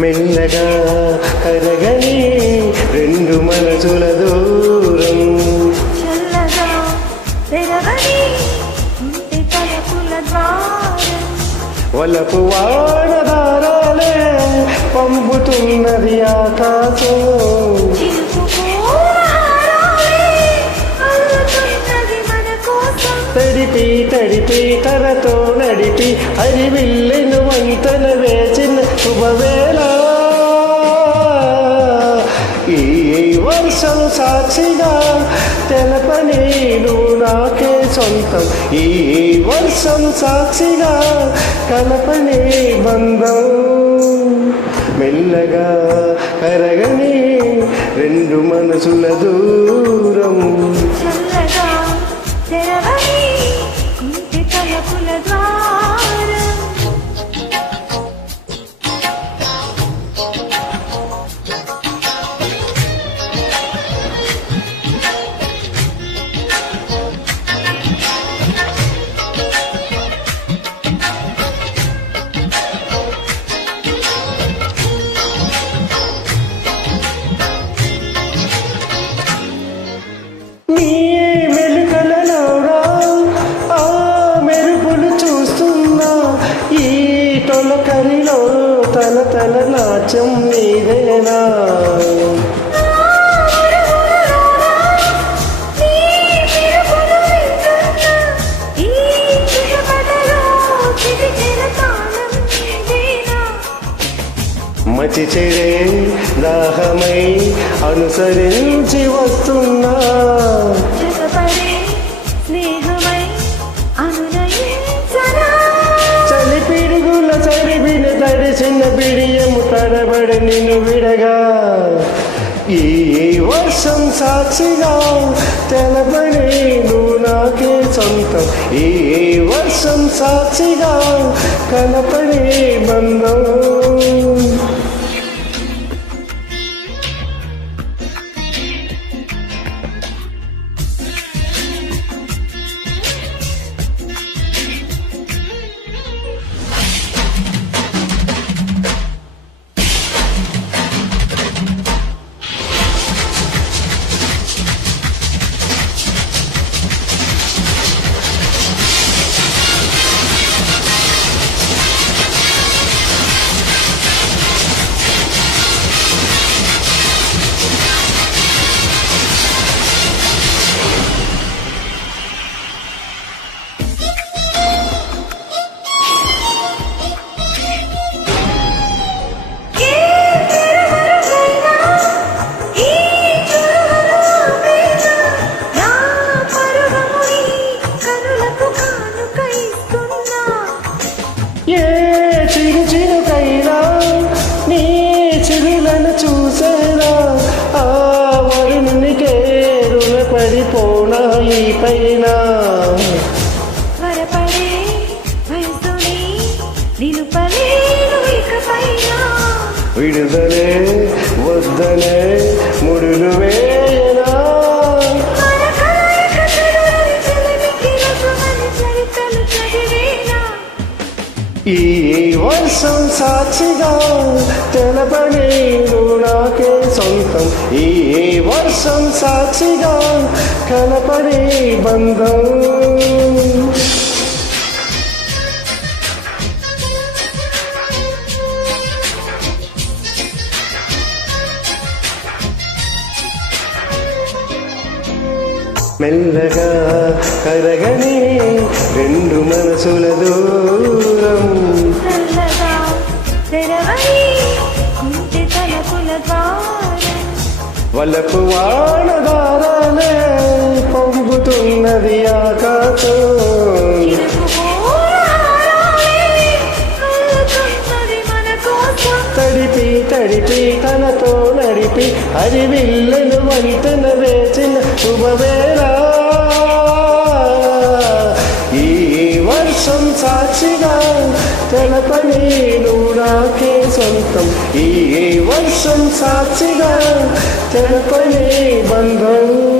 మెల్లగా కరగని రెండు మనసుల దూరం చల్లగా తెరవని ఇంటి తలుపుల ద్వారం వలపు వానదారాలే పంపుతున్నది ఆకాశం తడిపి తడిపి తనతో నడిపి అరివిల్లెను వంతన వేసిన శుభవేళ ఈ వర్షం సాక్షిగా తెలపని నువ్వు నాకే సొంతం ఈ వర్షం సాక్షిగా కలపని బంధం మెల్లగా కరగని రెండు మనసుల దూరం చల్లగా తెరవని ఇంటి తలుపుల ద్వారం తొలకరిలో తల తల నాట్యం నీదేనా మచి చెడే దాహమై అనుసరించి వస్తున్నా తడిసిన బిడియము తడబడి నిన్ను విడగా ఈ వర్షం సాక్షిగా తెలబడి నువ్వు నాకే సొంతం ఈ వర్షం సాక్షిగా కనపడే బంధం చూసేలా ఆ వరుణునికే రుణపడిపోనా ఈ పైన విడుదలే వద్దనే ముడులు వేయనా ఈ వర్షం సాక్షిగా తెలపని నువ్వు నాకే సొంతం ఈ వర్షం సాక్షిగా కలపని బంధం మెల్లగా కరగని రెండు మనసుల దూరం వలపు వానదారాలే పంపుతున్నది ఆకాశం తడిపి తడిపి తనతో నడిపి అరివిల్లెను వంతెన వేసిన శుభవేళ ఈ వర్షం సాక్షిగా తెలపని నువ్వు నాకే సొంతం ఈ వర్షం సాక్షిగా తెలపని బంధం